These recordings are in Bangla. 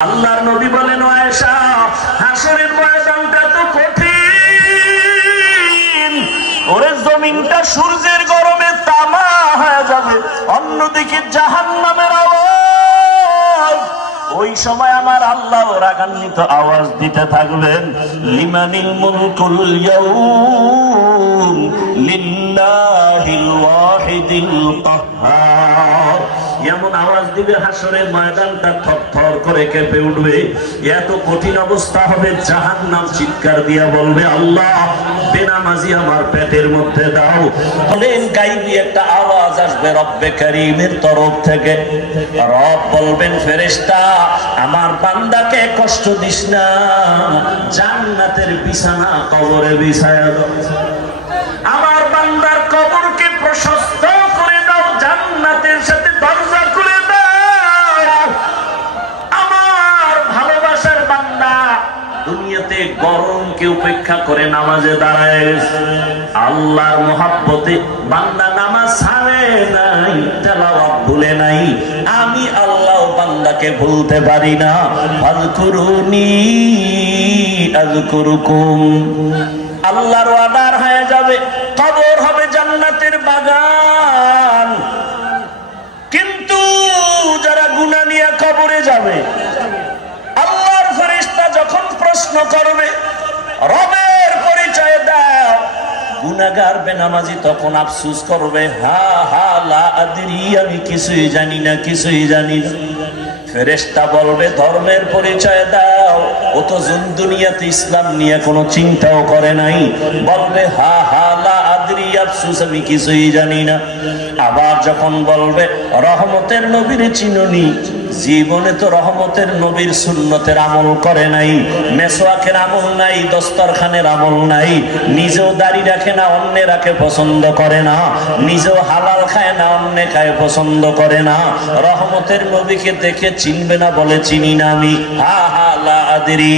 আল্লাহর নবী বলেন, আয়েশা, হাসরের ময়দানটা তো কঠিন, ওরে জমিনটা সূর্যের গরমে তামা হয়ে যাবে, অন্যদিকে জাহান্নামের আওয়াজ। ওই সময় আমার আল্লাহ রাগান্বিত আওয়াজ দিতে থাকবেন, লিমানিল মুলকুল ইয়াউম লিল্লাহিল ওয়াহিদিল কাহ্হার। এমন আওয়াজ দিবে, হাসরের ময়দানটা থরথর করে কেঁপে উঠবে, এত কঠিন অবস্থা হবে। জাহান্নাম চিৎকার দিয়া বলবে, আল্লাহ বেনামাজি আমার পেটের মধ্যে দাও। বলেন, গায়বী একটা আওয়াজ আসবে রব্বে কারীমের তরফ থেকে। রব বলবেন, ফেরেশতা, আমার বান্দাকে কষ্ট দিস না, জান্নাতের বিছানা কবরে বিছায়া দাও, আমার বান্দার কবরকে প্রশস্ত করে দাও, জান্নাতের সাথে দরজা খুলে দাও। আমার ভালোবাসার বান্দা দুনিয়াতে গরমকে উপেক্ষা করে নামাজে দাঁড়ায় গেছে, আল্লাহর মহব্বতে বান্দা নামাজ ছাড়ে নাই, তেলাওয়াত ভুলে নাই। আমি আল্লাহ বান্দাকে ভুলতে পারি না। ফাযকুরুনি আযকুরুকুম। আল্লাহর ওয়াদার হয়ে যাবে, কবর হবে জান্নাতের বাগান। কিন্তু যারা গুনাহ নিয়ে কবরে যাবে, আল্লাহর ফেরেশতা যখন প্রশ্ন করবে, রবের পরিচয় দাও, গুনাহগার বেনামাজি তখন আফসোস করবে, হা হা লা আদরি, আমি কিছুই জানি না, কিছুই জানি না। ফেরেশতা বলবে, ধর্মের পরিচয় দাও, ও তো দুনিয়াতে ইসলাম নিয়ে কোনো চিন্তাও করে নাই। বলবে, হা হা লা আদরি, আফসোস, আমি কিছুই জানি না। আবার যখন বলবে, রহমতের নবীর চিনুনি, জীবনে তো রহমতের নবীর সুন্নতের আমল করে নাই, মেসওয়াকের আমল নাই, দস্তরখানের আমল নাই, নিজেও দাড়ি রাখে না, অন্যে রাখে পছন্দ করে না, নিজেও হালাল খায় না, অন্যে খায় পছন্দ করে না। রহমতের নবীকে দেখে চিনবে না, বলে চিনি না আমি, হা হা লা আদরি।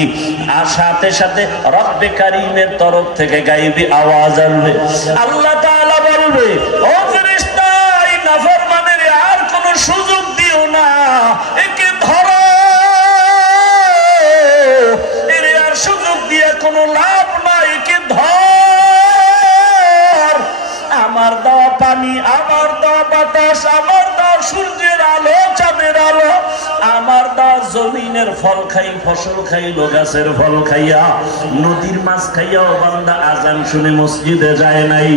আর সাথে সাথে রব্বে কারীমের তরফ থেকে গায়বী আওয়াজ আসবে, আল্লাহ তাআলা বলবে, ও ফেরেশতা, এই নাফরমানের আর কোনো সুযোগ দিও না, একে ধরো, এর আর সুযোগ দিয়ে কোনো লাভ নাই, একে ধর। আমার দেওয়া পানি, আমার দেওয়া বাতাস, আমার দেওয়া সূর্যের আলো, চাঁদের আলো, আমার দেওয়া জমিনের ফল খাই, ফসল খাইলো, গাছের ফল খাইয়া, নদীর মাছ খাইয়াও বান্দা আজান শুনে মসজিদে যায় নাই,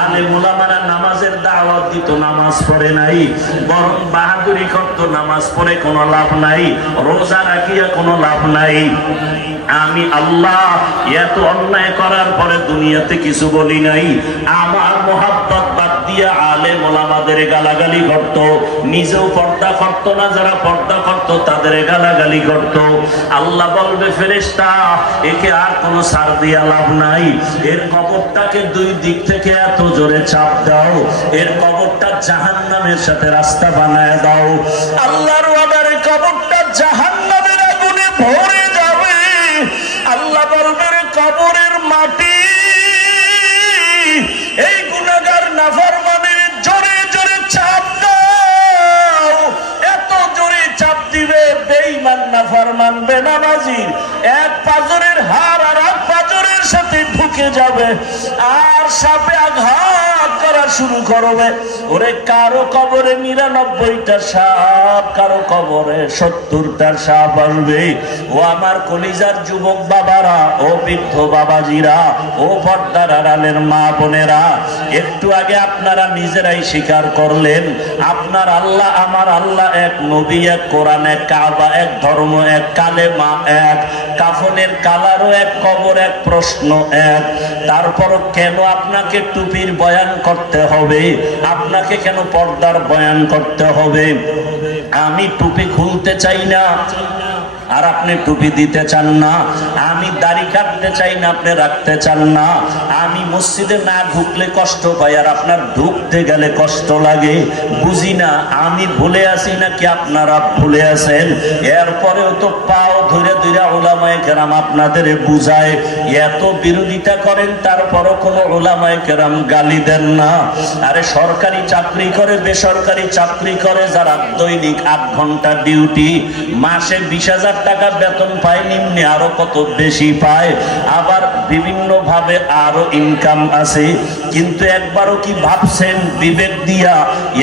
আলেম ওলামারা নামাজের দাওয়াত দিত, নামাজ পড়ে নাই, বরং বাহাদুরি করত, নামাজ পড়ে কোনো লাভ নাই, রোজা রাখিয়া কোনো লাভ নাই। আমি আল্লাহ এত অন্যায় করার পরে দুনিয়াতে কিছু বলি নাই, আমার মহব্বত বাদ দিয়া আলেম ওলামাদের গালাগালি করত, নিজেও পর্দা করত না, যারা পর্দা করত তাদের গালাগালি করত। আল্লাহ বলবে, ফেরেশতা, একে আর কোনো ছাড় দিয়া লাভ নাই, এর কবরটাকে দুই দিক থেকে এত জোরে চাপ দাও, এর কবরটা জাহান্নামের সাথে রাস্তা বানায় দাও। আল্লাহর ওয়াদারে কবরটা জাহান্নামের আগুনে ভরে যাবে। আল্লাহ বলবে, কবরের মাটি এই গুনাহগার নাফরমানের জোরে জোরে চাপ দাও। এত জোরে চাপ দিবে, বেঈমান নাফরমান বেনামাজির এক পাজরের হাড় আর এক পাজরের সাথে ঢুকে যাবে, আর সাপে আঘাত করা শুরু করবে। ওরে, কারো কবরে ৯৯টা সাপ, কারো কবরে ৭০টা সাপ আসবে। ও আমার কলিজার যুবক বাবারা, ও বৃদ্ধ বাবাজিরা, ও পর্দার আড়ালের মা বোনেরা, একটু আগে আপনারা নিজেরাই স্বীকার করলেন, আপনার আল্লাহ আমার আল্লাহ এক, নবী এক, কোরআন এক, কাবা এক, ধর্ম এক, কালেমা এক, কাফনের কালারও এক, কবর এক, প্রশ্ন এক। তারপর কেন আপনাকে টুপির বয়ান করতে হবে? আপনাকে কেন পর্দার বয়ান করতে হবে? আমি টুপি খুলতে চাই না, আর আপনি টুপি দিতে চান না। আমি দাড়ি কাটতে চাই না, আপনি রাখতে চান না। আমি মসজিদে না ঢুকলে কষ্ট পাই, আর আপনার ঢুকতে গেলে কষ্ট লাগে। বুঝি না আমি ভুলে আছি নাকি আপনারা ভুলে আছেন। এরপরেও তো পাও ধরে ধরে উলামায়ে কেরাম আপনাদের বুঝায়, এত বিরোধিতা করেন, তারপরও কোনো উলামায়ে কেরাম গালি দেন না। আরে সরকারি চাকরি করে, বেসরকারি চাকরি করে যারা, দৈনিক ৮ ঘন্টা ডিউটি, মাসে ২০,০০০ 10,000 টাকা বেতন পায়, নিম্নে আরো কত বেশি পায়, আবার বিভিন্ন ভাবে আরো ইনকাম আছে। কিন্তু একবারও কি ভাবছেন বিবেক দিয়া,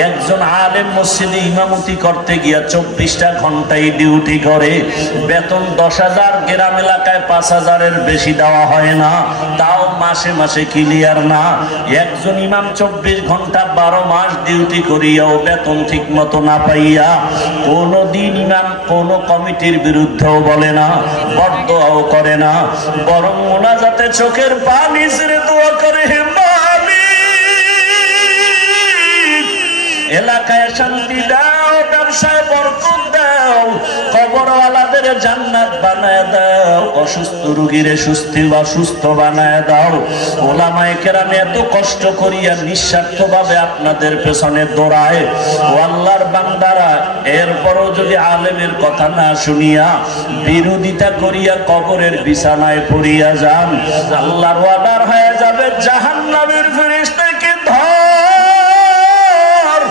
একজন আলেম মসজিদে ইমামতি করতে গিয়া 24টা ঘন্টায় ডিউটি করে, বেতন 10,000, গ্রাম এলাকায় 5,000-এর বেশি দেওয়া হয় না, তাও মাসে মাসে ক্লিয়ার না। একজন ইমাম 24 ঘন্টা 12 মাস ডিউটি করিয়াও বেতন ঠিক মতো না পাইয়া কোনদিন ইমাম কোন কমিটির বিরুদ্ধেও বলে না, বদদোয়াও করে না, বরং মোনাজাতে চোখের পানি ছেড়ে দোয়া করে, হে মালিক এলাকায় শান্তি দাও, ব্যবসায় বরকত দাও, কবরওয়ালাদের জান্নাত বানায় দাও, অসুস্থ রোগীরে সুস্থ বানায় দাও। ওলামায়ে কেরাম এত কষ্ট করিয়া নিঃস্বার্থভাবে আপনাদের পেছনে দৌড়ায়, ও আল্লাহর বান্দারা, এরপরও যদি আলেমের কথা না শুনিয়া বিরোধিতা করিয়া কবরের বিছানায় পড়িয়া যান, আল্লাহর ওয়াদার হয়ে যাবে জাহান্নামের ফেরেশতাকে ধর,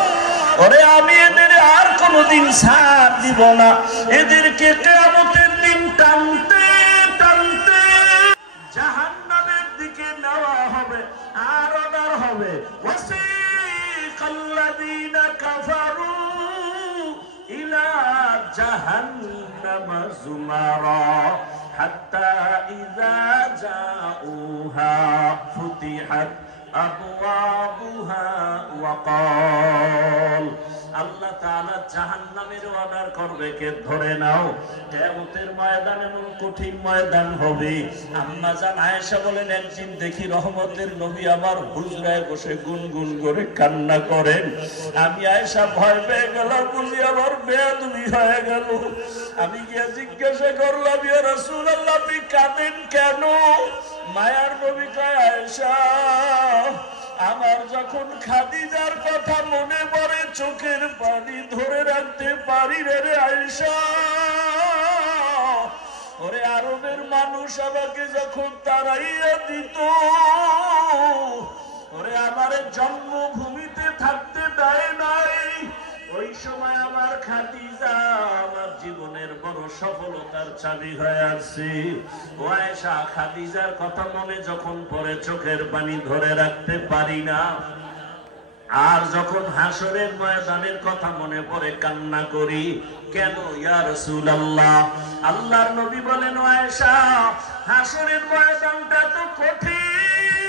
ওরে আমি এদের আর কোনদিন ছাড় দিব না, এদেরকে কিয়ামতের দিন টানতে টানতে জাহান্নামের দিকে নেওয়া হবে, আর অর্ডার হবে, ওয়াসিকাল্লাযীনা কাফারু ইলা জাহান্নামা যুমারা হাত্তা ইযা জাউহা ফুতিহাত আবওয়াবুহা ওয়া ক্বাল, আল্লাহ তাআলা জাহান্নামের অর্ডার করবে, কে ধরে নাও। কিয়ামতের ময়দান এমন কঠিন ময়দান হবে। আম্মা জান আয়েশা বলেন, একদিন দেখি রহমতের নবী আমার হুজরায় বসে গুনগুন করে কান্না করেন। আমি আয়েশা ভয় পেয়ে গেলাম, বুঝি আমার বেয়াদবি হয়ে গেল। আমি গিয়ে জিজ্ঞাসা করলাম, ইয়া রাসূলুল্লাহ আপনি কাঁদেন কেন? মায়ার নবী কয়, আয়েশা আমার যখন খাদিজার কথা মনে পড়ে চোখের পানি ধরে রাখতে পারি রে আয়েশা। ওরে আরবের মানুষ আমাকে যখন তাড়াইয়া দিত, ওরে আমার জন্মভূমিতে থাকতে দেয় নাই, ওই সময় আমার খাদিজা আমার জীবনের বড় সফলতার চাবি হয়ে আছে। ও আয়েশা, খাদিজার কথা মনে যখন পড়ে চোখের পানি ধরে রাখতে পারি না, আর যখন হাসরের ময়দানের কথা মনে পড়ে কান্না করি। কেন ইয়া রাসূলুল্লাহ? আল্লাহর নবী বলেন, ও আয়েশা হাসরের ময়দানটা তো কঠিন,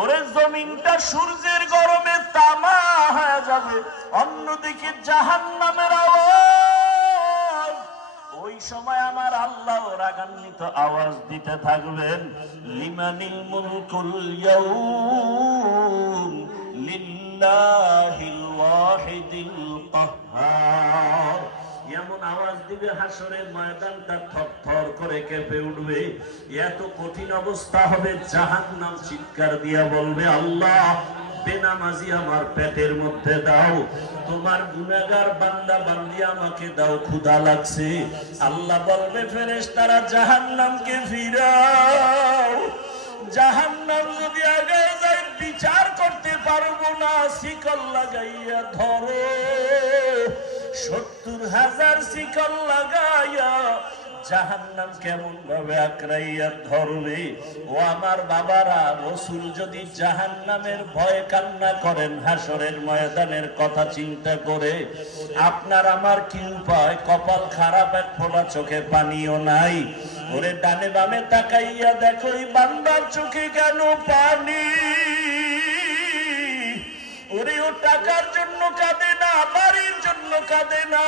ওরে জমিনটা সূর্যের গরমে তামা হয়ে যাবে, অন্যদিকে জাহান্নামের আওয়াজ, ওই সময় আমার আল্লাহ রাগান্বিত আওয়াজ দিতে থাকবেন, লিমানিল মুলকুল ইয়াউম লিল্লাহিল ওয়াহিদিল কাহ্হার। এমন আওয়াজ দিবে হাসরের ময়দানটা থরথর করে কেঁপে উঠবে, এত কঠিন অবস্থা হবে, জাহান্নাম চিৎকার দিয়া বলবে, আল্লাহ বেনামাজি আমার পেটের মধ্যে দাও, তোমার গুনাহগার বান্দা বান্দি আমাকে দাও, ক্ষুধা লাগছে। আল্লাহ বলবে, ফেরেশতারা জাহান্নামকে ফিরাও, জাহান্নাম যদি আগে যায় বিচার করতে পারবো না, শিকল লাগাইয়া ধরো, 70,000 শিকল লাগাইয়া জাহান্নাম কেমন ভাবে আঁকড়াইয়া ধরবে। ও আমার বাবারা, রাসূল যদি জাহান্নামের ভয়ে কান্না করেন হাসরের ময়দানের কথা চিন্তা করে, আপনার আমার কি উপায়? কপাল খারাপ, এক ফোঁটা চোখে পানিও নাই। ওরে ডানে বামে তাকাইয়া দেখো, এই বান্দার চোখে কেন পানি? ওরে ও টাকার জন্য কাঁদে না, বাড়ির জন্য কাঁদে না,